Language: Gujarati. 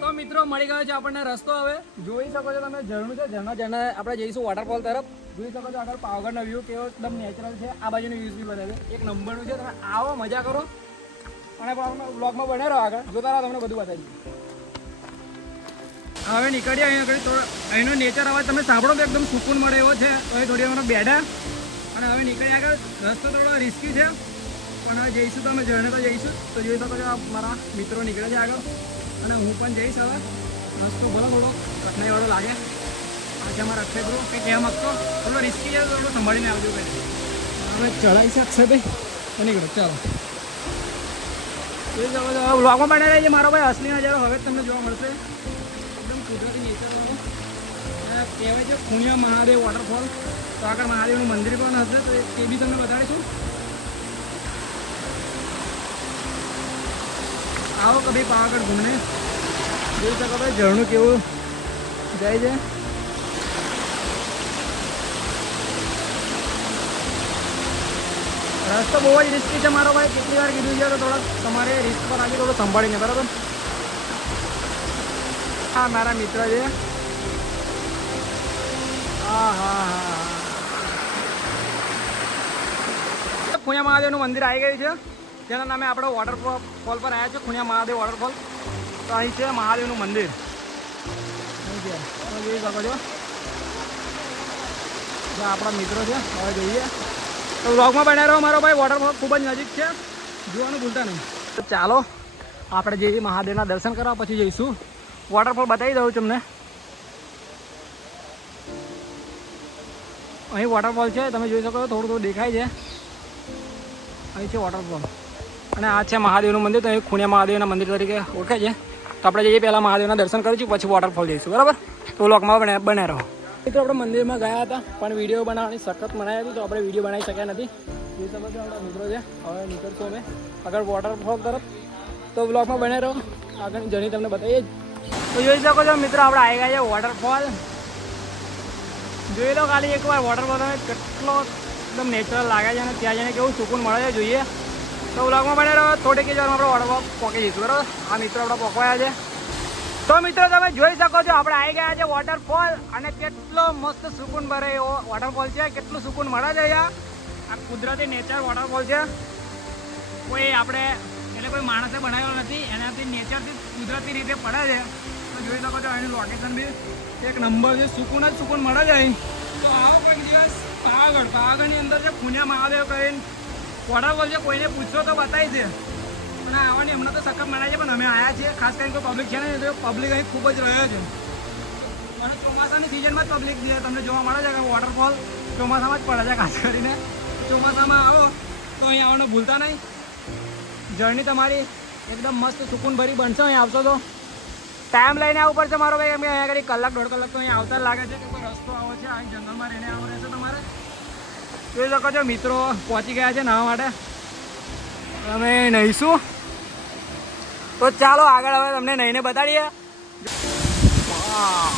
તો મિત્રો મળી ગયો છે આપણને રસ્તો. હવે જોઈ શકો છો તમે ઝરણું છે, ઝરણા આપણે જઈશું વોટરફોલ તરફ. જોઈ શકો છો આગળ પાવાગઢનો વ્યૂ કેવો એકદમ નેચરલ છે. આ બાજુનું વ્યૂઝ બી બતાવે એક નંબરનું છે. તમે આવો મજા કરો અને બ્લોગમાં બને રહો. આગળ જોતા રહો, તમને બધું બતાવી દઈએ. હવે નીકળીએ. અહીં આગળ થોડો અહીંનો નેચર અવાજ તમે સાંભળો તો એકદમ સુકૂન મળે એવો છે. તો અહીં થોડી વાર બેઠા અને હવે નીકળીએ આગળ. રસ્તો થોડો રિસ્કી છે પણ હવે જઈશું. તો અમે ઝરણે તો જઈશું. તો જોઈ શકો છો મારા મિત્રો નીકળે છે આગળ અને હું પણ જઈશ. હવે રસ્તો ભલો થોડો કઠણાઈવાળો લાગે. આજે અમારા અક્ષય બ્રો કંઈ કહેવા માગતો થોડો રિસ્કી છે, થોડું સંભાળીને આવજો ભાઈ. હવે ચડાવી શકશે ભાઈ તો નીકળો. ચાલો જોઈ શકો છો. વ્લોગમાં બનાવી રહી છે મારો ભાઈ. અસલી નજારો હવે જ તમને જોવા મળશે. એકદમ કુદરતી નેચરવાળો. કહેવાય છે ખૂણિયા મહાદેવ વોટરફોલ. તો આગળ મહાદેવનું મંદિર પણ હશે, તો તે બી તમને બતાડીશું. आओ कभी पावागढ़ घूमने. જોઈ શકો ભાઈ ઝરણું કેવું જાય છે. રસ્તો બહુ જ રિસ્કી છે મારો ભાઈ. કેટલી વાર કીધું છે તો થોડા તમારે રિસ્ક પર આજે થોડું સંભાળીને, બરાબર. હા મારા મિત્ર છે. હા હા હા ખૂણિયા મહાદેવનું મંદિર આવી ગયું છે, જેના નામે આપણે વોટરફોલ પર આવ્યા છે. ખૂણિયા મહાદેવ વોટરફોલ. તો અહીં છે મહાદેવનું મંદિર. અહીં છે તમે જોઈ શકો છો. જ્યાં આપણા મિત્રો છે. હવે જઈએ તો વ્લોગમાં બનાવી રહ્યો મારો ભાઈ. વોટરફોલ ખૂબ જ નજીક છે, જોવાનું ભૂલતા નહીં. તો ચાલો આપણે જઈએ મહાદેવના દર્શન કરવા, પછી જઈશું વોટરફોલ. બતાવી દઉં તમને. અહીં વોટરફોલ છે, તમે જોઈ શકો છો. થોડું થોડું દેખાય છે. અહીં છે વોટરફોલ અને આ છે મહાદેવનું મંદિર. તો અહીં ખૂણિયા મહાદેવના મંદિર તરીકે ઓળખાય છે. તો આપણે જઈએ પહેલાં મહાદેવના દર્શન કરીશું, પછી વોટરફોલ જઈશું, બરાબર. તો વ્લોગમાં બને રહો. તો આપણે મંદિરમાં ગયા હતા પણ વિડીયો બનાવવાની સખત મનાઈ હતી, તો આપણે વિડીયો બનાવી શક્યા નથી. જોઈ શકો છો આપણા મિત્રો છે. હવે નીકળશું અમે આગળ વોટરફોલ તરફ. તો વ્લોગમાં બને રહો, આગળની જર્ની તમને બતાવીએ. તો જોઈ શકો છો મિત્રો આપણે આવી ગયા છે વોટરફોલ. જોઈ લો ખાલી એકવાર વોટરફોલ કેટલો એકદમ નેચરલ લાગે છે અને ત્યાં જઈને કેવું સુકૂન મળે છે, જોઈએ. તો વ્લોગમાં બને રહો. થોડીક જ વારમાં આપણે વોટરફોલ પહોંચી જઈશું, બરાબર. આ મિત્રો આપણે પહોંચવાયા છે. તો મિત્રો તમે જોઈ શકો છો આપણે આવી ગયા છે વોટરફોલ અને કેટલો મસ્ત સુકૂન ભરે એવો વોટરફોલ છે. કેટલું સુકૂન મળે છે અહીંયા. આ કુદરતી નેચર વોટરફોલ છે. કોઈ આપણે એટલે કોઈ માણસે બનાવેલો નથી, એનાથી નેચરથી કુદરતી રીતે પડે છે. તો જોઈ શકો છો અહીંનું લોકેશન બી એક નંબર છે. સુકૂન જ સુકૂન મળે છે અહીં. તો આવો કોઈક દિવસ પાવાગઢની અંદર છે ખૂણિયા મહાદેવ કરીને વોટરફોલ છે. કોઈને પૂછશો તો બતાવી છે. અને આવવાની હમણાં તો સખત મનાય છે પણ અમે આવ્યા છીએ. ખાસ કરીને કોઈ પબ્લિક છે ને, તો પબ્લિક અહીં ખૂબ જ રહ્યો છે. અને ચોમાસાની સિઝનમાં જ પબ્લિક તમને જોવા મળે છે કે વોટરફોલ ચોમાસામાં જ પડે છે. ખાસ કરીને ચોમાસામાં આવો તો અહીં આવવાનું ભૂલતા નહીં. જર્ની તમારી એકદમ મસ્ત સુકૂનભરી બનશે. અહીં આવશો તો ટાઈમ લઈને આવવું પડશે મારો ભાઈ. એમ કે અહીંયા આગળ કલાક દોઢ કલાક તો અહીં આવતા જ લાગે છે કે કોઈ રસ્તો આવો છે. અહીં જંગલમાં રહીને આવવું રહેશે તમારે. જોઈ શકો છો મિત્રો પહોંચી ગયા છે નાહવા માટે. અમે નહીશું તો ચાલો આગળ હવે તમને નહીને બતાડીએ. વાહ